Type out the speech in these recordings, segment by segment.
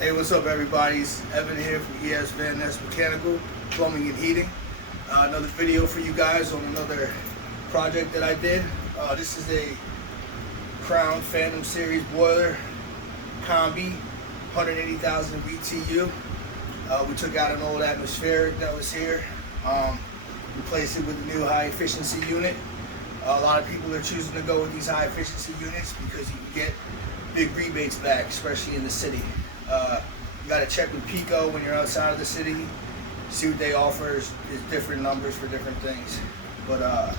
Hey, what's up, everybody? It's Evan here from ES Van Ness Mechanical, Plumbing and Heating. Another video for you guys on another project that I did. This is a Crown Phantom Series boiler, Combi, 180,000 BTU. We took out an old atmospheric that was here, replaced it with a new high efficiency unit. A lot of people are choosing to go with these high efficiency units because you can get big rebates back, especially in the city. You got to check with Pico when you're outside of the city, see what they offer is different numbers for different things. But I'm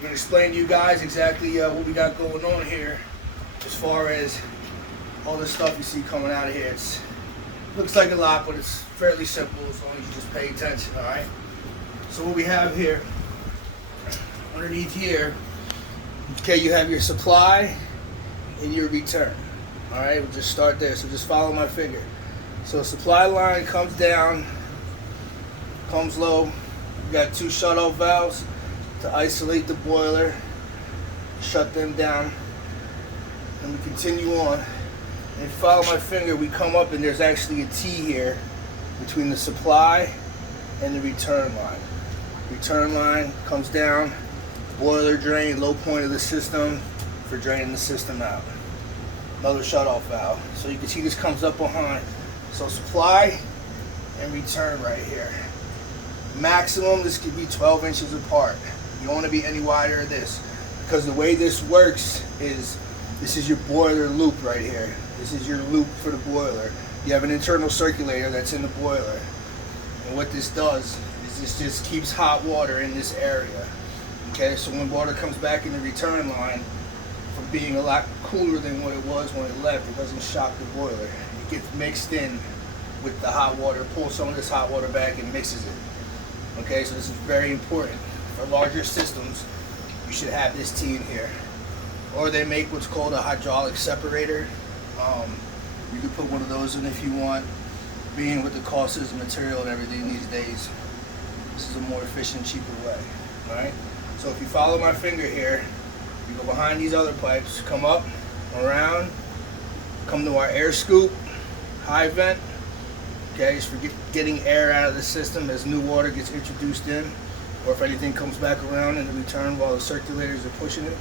going to explain to you guys exactly what we got going on here as far as all this stuff you see coming out of here. It looks like a lot, but it's fairly simple as long as you just pay attention, all right? So what we have here, underneath here, okay, you have your supply and your return. All right, we'll just start there. So just follow my finger. So supply line comes down, comes low. You got two shut-off valves to isolate the boiler, shut them down, and we continue on. And follow my finger, we come up and there's actually a T here between the supply and the return line. Return line comes down, boiler drain, low point of the system for draining the system out. Another shut-off valve. So you can see this comes up behind. So supply and return right here. Maximum, this could be 12 inches apart. You don't want to be any wider than this, because the way this works is, this is your boiler loop right here. This is your loop for the boiler. You have an internal circulator that's in the boiler. And what this does is this just keeps hot water in this area. Okay, so when water comes back in the return line, from being a lot cooler than what it was when it left, it doesn't shock the boiler. It gets mixed in with the hot water, pulls some of this hot water back and mixes it. Okay, so this is very important. For larger systems, you should have this T in here. Or they make what's called a hydraulic separator. You can put one of those in if you want. Being with the cost of the material and everything these days, this is a more efficient, cheaper way. Alright? So if you follow my finger here, you go behind these other pipes, come up, around, come to our air scoop, high vent. Okay, it's for getting air out of the system as new water gets introduced in, or if anything comes back around in the return while the circulators are pushing it.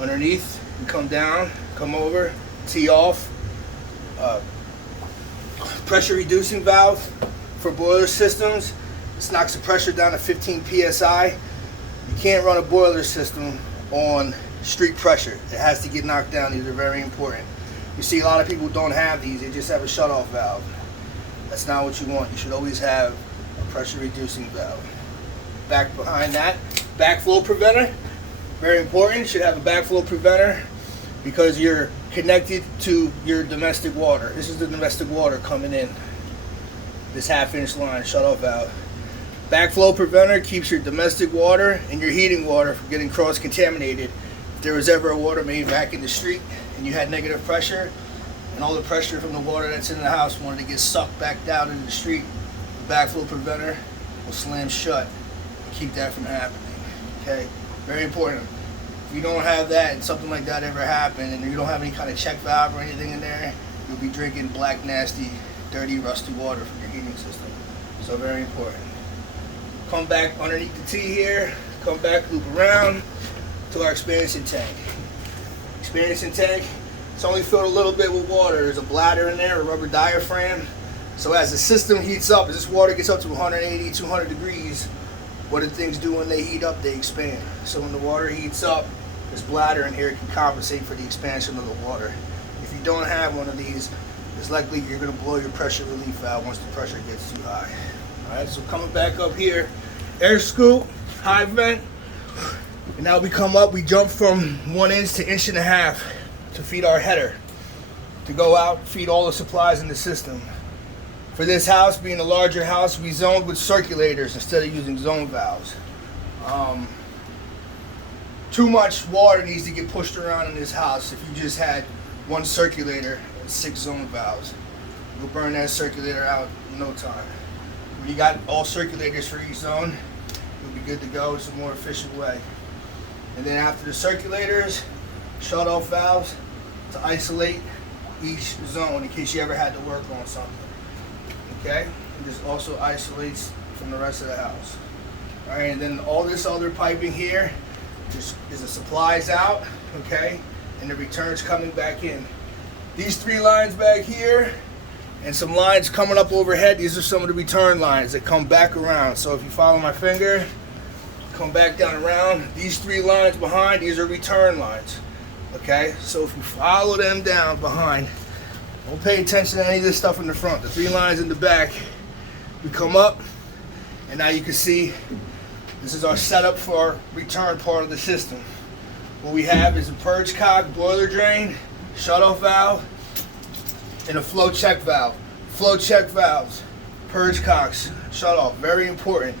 Underneath, you come down, come over, tee off. Pressure reducing valve for boiler systems. This knocks the pressure down to 15 psi. You can't run a boiler system on street pressure. It has to get knocked down. These are very important. You see a lot of people don't have these. They just have a shut-off valve. That's not what you want. You should always have a pressure reducing valve. Back behind that, backflow preventer. Very important. You should have a backflow preventer because you're connected to your domestic water. This is the domestic water coming in. This half-inch line, shut-off valve. Backflow preventer keeps your domestic water and your heating water from getting cross-contaminated. If there was ever a water main back in the street and you had negative pressure, and all the pressure from the water that's in the house wanted to get sucked back down into the street, the backflow preventer will slam shut and keep that from happening. Okay, very important. If you don't have that and something like that ever happened and you don't have any kind of check valve or anything in there, you'll be drinking black, nasty, dirty, rusty water from your heating system. So very important. Come back underneath the T here, come back, loop around to our expansion tank. Expansion tank, it's only filled a little bit with water. There's a bladder in there, a rubber diaphragm. So as the system heats up, as this water gets up to 180, 200 degrees, what do things do when they heat up? They expand. So when the water heats up, this bladder in here can compensate for the expansion of the water. If you don't have one of these, it's likely you're going to blow your pressure relief valve once the pressure gets too high. Alright, so coming back up here, air scoop, high vent, and now we come up, we jump from 1 inch to 1.5 inches to feed our header, to go out, feed all the supplies in the system. For this house, being a larger house, we zoned with circulators instead of using zone valves. Too much water needs to get pushed around in this house if you just had one circulator and 6 zone valves. You'll burn that circulator out in no time. When you got all circulators for each zone, you'll be good to go. It's a more efficient way. And then after the circulators, shut-off valves to isolate each zone in case you ever had to work on something. Okay, and this also isolates from the rest of the house. All right, and then all this other piping here is the supplies out, okay, and the returns coming back in. These 3 lines back here and some lines coming up overhead, these are some of the return lines that come back around. So if you follow my finger, come back down around, these 3 lines behind, these are return lines. Okay, so if you follow them down behind, don't pay attention to any of this stuff in the front. The 3 lines in the back, we come up, and now you can see this is our setup for our return part of the system. What we have is a purge cock, boiler drain, shut-off valve, and a flow check valve. Flow check valves, purge cocks, shut-off, very important.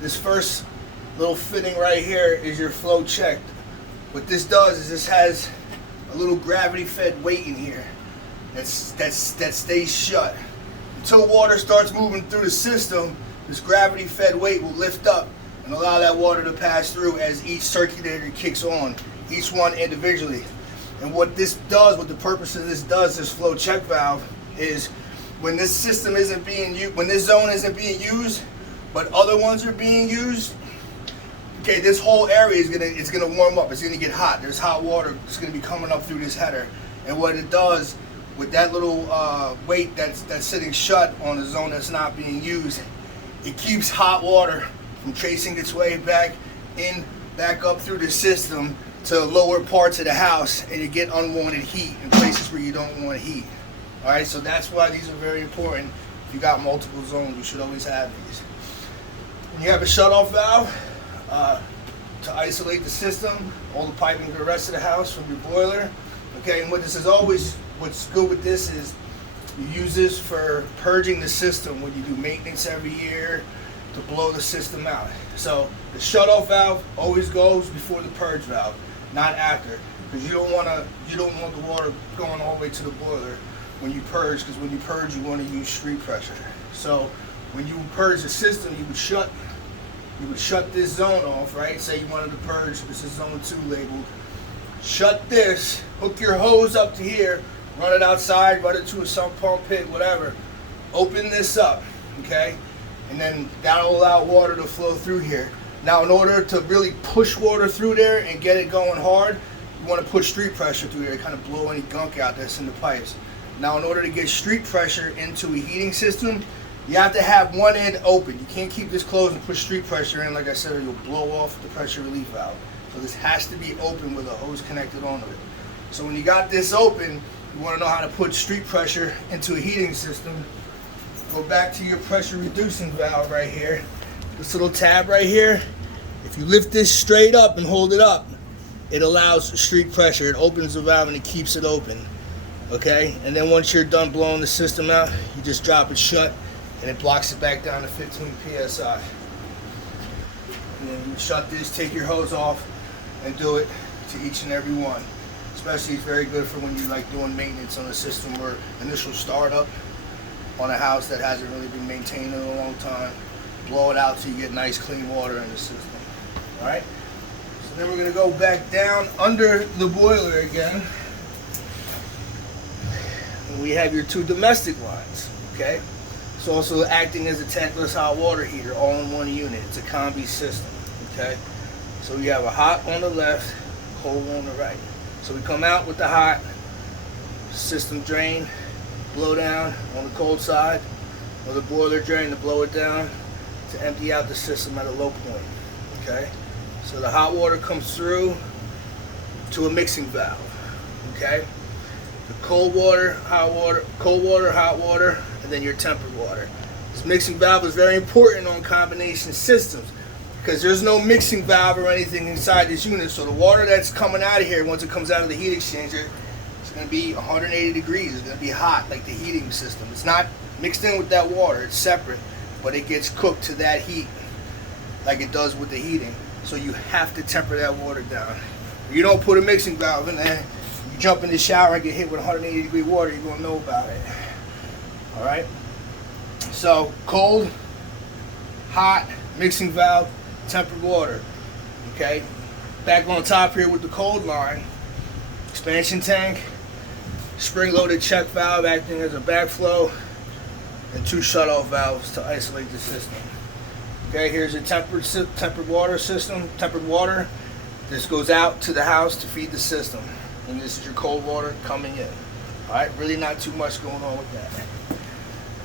This first little fitting right here is your flow check. What this does is this has a little gravity-fed weight in here that stays shut. Until water starts moving through the system, this gravity-fed weight will lift up and allow that water to pass through as each circulator kicks on, each one individually. And what this does, what the purpose of this does, this flow check valve, is when this system isn't being used, when this zone isn't being used, but other ones are being used, okay, this whole area is gonna warm up. It's gonna get hot. There's hot water that's gonna be coming up through this header. And what it does with that little weight that's sitting shut on a zone that's not being used, it keeps hot water from tracing its way back up through the system to lower parts of the house, and you get unwanted heat in places where you don't want heat. All right, so that's why these are very important. If you got multiple zones, you should always have these. When you have a shut-off valve to isolate the system, all the piping to the rest of the house from your boiler. Okay, and what's good with this is you use this for purging the system when you do maintenance every year to blow the system out. So the shut-off valve always goes before the purge valve, not after, because you don't want the water going all the way to the boiler when you purge, because when you purge you want to use street pressure. So when you purge the system, you would shut this zone off, right? Say you wanted to purge, this is zone 2 labeled. Shut this, hook your hose up to here, run it outside, run it to a sump pump pit, whatever. Open this up, okay? And then that'll allow water to flow through here. Now, in order to really push water through there and get it going hard, you want to put street pressure through there to kind of blow any gunk out that's in the pipes. Now, in order to get street pressure into a heating system, you have to have one end open. You can't keep this closed and put street pressure in, like I said, or you'll blow off the pressure relief valve. So this has to be open with a hose connected onto it. So when you got this open, you want to know how to put street pressure into a heating system. Go back to your pressure reducing valve right here. This little tab right here, if you lift this straight up and hold it up, it allows street pressure. It opens the valve and it keeps it open. Okay, and then once you're done blowing the system out, you just drop it shut and it blocks it back down to 15 psi. And then you shut this, take your hose off, and do it to each and every one. Especially, it's very good for when you're like doing maintenance on a system or initial startup on a house that hasn't really been maintained in a long time. Blow it out so you get nice clean water in the system. All right. So then we're going to go back down under the boiler again. And we have your 2 domestic lines. Okay. It's also acting as a tankless hot water heater, all in one unit. It's a combi system. Okay. So we have a hot on the left, cold on the right. So we come out with the hot system drain, blow down on the cold side, or the boiler drain to blow it down to empty out the system at a low point. Okay, so the hot water comes through to a mixing valve. Okay, the cold water, hot water, and then your tempered water. This mixing valve is very important on combination systems, because there's no mixing valve or anything inside this unit. So the water that's coming out of here, once it comes out of the heat exchanger, it's going to be 180 degrees. It's going to be hot like the heating system. It's not mixed in with that water. It's separate, but it gets cooked to that heat like it does with the heating. So you have to temper that water down. If you don't put a mixing valve in there, you jump in the shower and get hit with 180 degree water, you're going to know about it. All right? So cold, hot, mixing valve, tempered water. Okay, back on top here with the cold line, expansion tank, spring-loaded check valve acting as a backflow, and 2 shut-off valves to isolate the system. Okay, here's a tempered water system. Tempered water. This goes out to the house to feed the system, and this is your cold water coming in. All right, really not too much going on with that.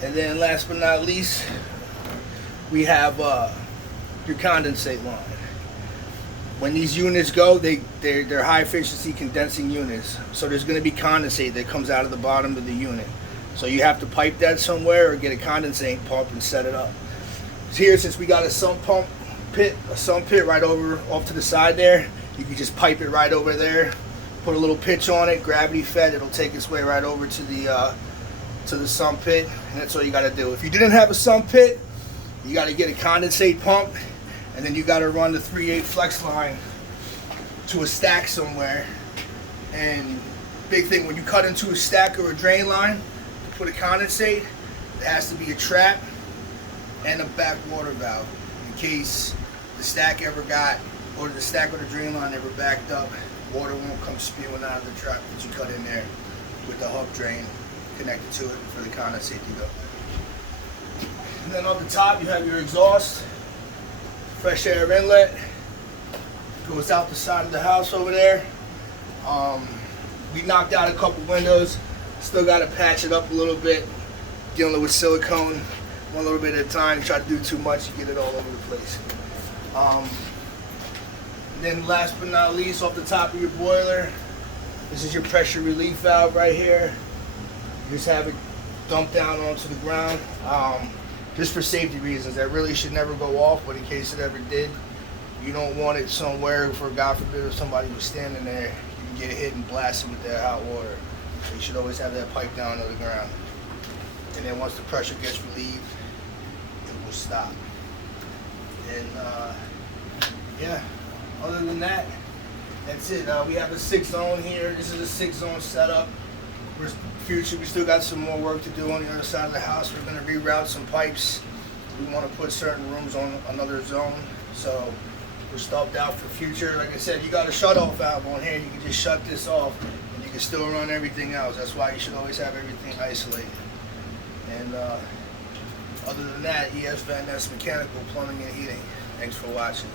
And then last but not least, we have your condensate line. When these units go, they're high efficiency condensing units. So there's going to be condensate that comes out of the bottom of the unit. So you have to pipe that somewhere or get a condensate pump and set it up. Here, since we got a sump pit right over off to the side there, you can just pipe it right over there. Put a little pitch on it, gravity fed. It'll take its way right over to the sump pit, and that's all you got to do. If you didn't have a sump pit, you got to get a condensate pump. And then you got to run the 3/8 flex line to a stack somewhere. And big thing, when you cut into a stack or a drain line to put a condensate, there has to be a trap and a back water valve in case the stack ever got, or the stack or the drain line ever backed up. Water won't come spewing out of the trap that you cut in there with the hub drain connected to it for the condensate to go. And then on the top you have your exhaust. Fresh air inlet goes out the side of the house over there. We knocked out a couple windows, still got to patch it up a little bit, dealing with silicone one little bit at a time. Try to do too much, you get it all over the place. Then last but not least, off the top of your boiler, this is your pressure relief valve right here. You just have it dumped down onto the ground. Just for safety reasons, that really should never go off, but in case it ever did, you don't want it somewhere for, God forbid, if somebody was standing there, you can get hit and blasted with that hot water. So you should always have that pipe down to the ground. And then once the pressure gets relieved, it will stop. And yeah, other than that, that's it. We have a 6-zone here. This is a 6-zone setup. Future, we still got some more work to do on the other side of the house. We're going to reroute some pipes. We want to put certain rooms on another zone, so we're stuffed out for future. Like I said, you got a shut-off valve on here. You can just shut this off, and you can still run everything else. That's why you should always have everything isolated. And other than that, ES Van Ness Mechanical Plumbing and Heating. Thanks for watching.